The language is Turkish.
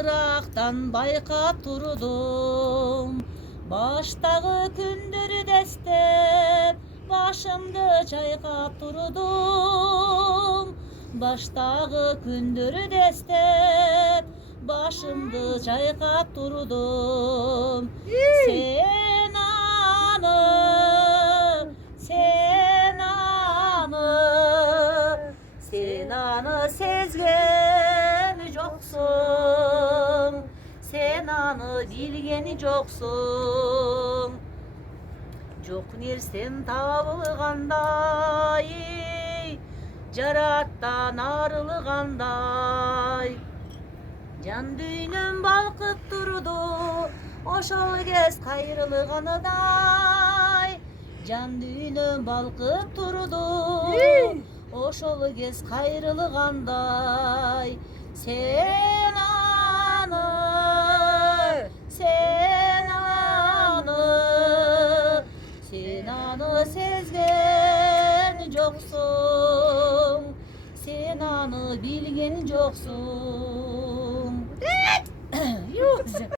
Irak'tan bayqap durdum. Baştagı kündürü destep, başımdı çayqap durdum. Baştagı kündürü destep, başımdı çayqap durdum. Sen anı, sen anı, sen anı sezgeni joksun, sen anı bilgeni joksun. Jok nersen tabılganday, jarattan arılganday. Can düynüm balkıp durdu, oşol kez kayrılganıday. Can düynüm balkıp durdu, oşol kez kayrılganday. Sen anı, sen anı, sen anı sezgen joksun, sen anı bilgen joksun.